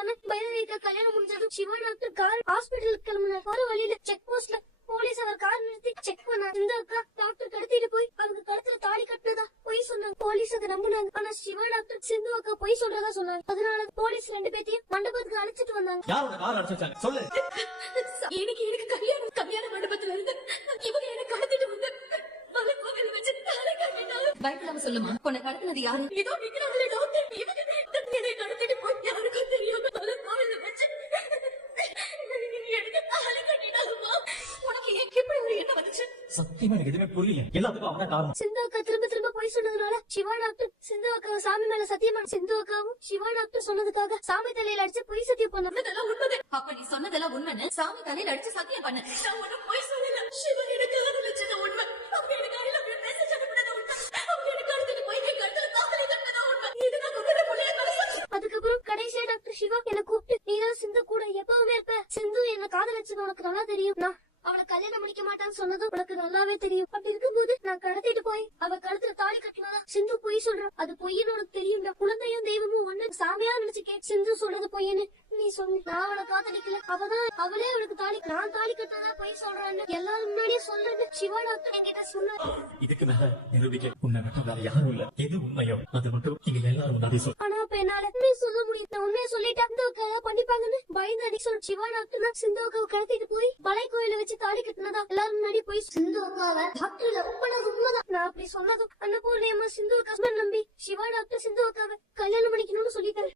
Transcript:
சொல்லாம பைரவிக்கு கல்யாணம் முடிஞ்சதும் சிவா டாக்டர் கார் ஹாஸ்பிட்டலுக்கு கிளம்பினார். போற வழியில செக் போஸ்ட்ல போலீஸ் அவர் கார் நிறுத்தி செக் பண்ணார். இந்த அக்கா டாக்டர் கடத்திட்டு போய் அவங்க கழுத்துல தாலி கட்டினதா பொய் சொன்னாங்க. போலீஸ் அதை நம்பினாங்க. ஆனா சிவா டாக்டர் சிந்து அக்கா பொய் சொல்றதா சொன்னாங்க. அதனால போலீஸ் 2 பேத்தையும் மண்டபத்துக்கு அழைச்சிட்டு வந்தாங்க. எனக்கு கல்யாண மண்டபத்துல இருந்து இவங்க என்ன கடத்திட்டு வந்து கோவில் வச்சு தாலி கட்டினாங்க. பயப்படாம சொல்லுமா, உன்னை கடத்தினது யாரு? இதோ நிக்கிறாங்களே டாக்டர், இவங்க என்னை கடத்திட்டு போய் யாருக்கும் தெரியாம கோவில் வச்சு எனக்கு தாலி கட்டினாங்கம்மா. உனக்கு எப்படி ஒரு எண்ணம் வந்துச்சு? சத்தியமா எனக்கு எதுவுமே புரியல. எல்லாத்துக்கும் அவன் காரணம். சிந்து அக்கா திரும்ப போய் சொன்னதுனால சிவா டாக்டர் சிந்து அக்கா சாமி மேல சத்தியமா சிந்து அக்காவும் சிவா டாக்டர் சொன்னதுக்காக சாமி தலையில அடிச்சு பொய் சத்தியம் பண்ணதெல்லாம் உண்மை. அப்ப நீ சொன்னதெல்லாம் உண்மைன்னு சாமி தலையில அடிச்சு சத்தியம் பண்ண. நான் ஒண்ணும் பொய் சொல்லல. சிவா எனக்கு காதலிச்சது உண்மை. அவங்க எனக்கு ஐ லவ் யூ மெசேஜ் அனுப்புனது உண்மை. அவங்க எனக்கு கடத்திட்டு போய் என் கழுத்துல தாலி கட்டினது உண்மை. இதுதான் உங்களோட புள்ளைய கலசம். அதுக்கப்புறம் கடைசியா டாக்டர் சிவா என்ன கூப்பிட்டு நீதான் சிந்து கூட எப்பவுமே இருப்ப. சிந்து என்ன காதலிச்சது உனக்கு நல்லா தெரியும். நான் அவளை கல்யாணம் முடிக்க மாட்டான்னு சொன்னதும் உனக்கு நல்லாவே தெரியும். அப்படி இருக்கும்போது நான் கடத்திட்டு போய் அவ கழுத்துல தாலி கட்டினதா சிந்து பொய் சொல்றான். அது பொய்ன்னு உனக்கு தெரியும். குழந்தையும் தெய்வமும் ஒண்ணு சாமியா நினைச்சு சிந்து சொல்றது பொய்ன்னு நீ சொன்ன. நான் அவளை காதலிக்கல. அவளே அவளுக்கு நான் தாலி கட்டினதா பொய் சொல்றான்னு எல்லாரும் முன்னாடியே சொல்றேன்னு சிவா டாக்டர் என்கிட்ட சொன்னாரு. இதுக்கு மேல நிரூபிக்க உன்னை மட்டும் வேற யாரும் இல்ல. எது உண்மையோ அது மட்டும் நீங்க எல்லாரும் முன்னாடி சொல்ல. ஆனா அப்ப என்னால உண்மையை சொல்ல முடியும். நான் உண்மையை சொல்லிட்டா சிந்துவுக்கு பண்ணிப்பாங்கன்னு பயந்து அடி சொல்ல சிவா டாக்டர் தான் சிந்துவுக்கு கடத்திட்டு போய் மலை கோயில வச்சு தாலி கட்டினதா எல்லாரும் முன்னாடி போய் சிந்து அக்காவை டாக்டர் லவ் பண்ணது உண்மைதான். நான் அப்படி சொன்னதும் அன்னபூர்ணியம்மா சிந்து அக்கா நம்பி சிவா டாக்டர் சிந்து அக்காவை கல்யாணம் பண்ணிக்கணும்னு சொல்லிட்டாரு.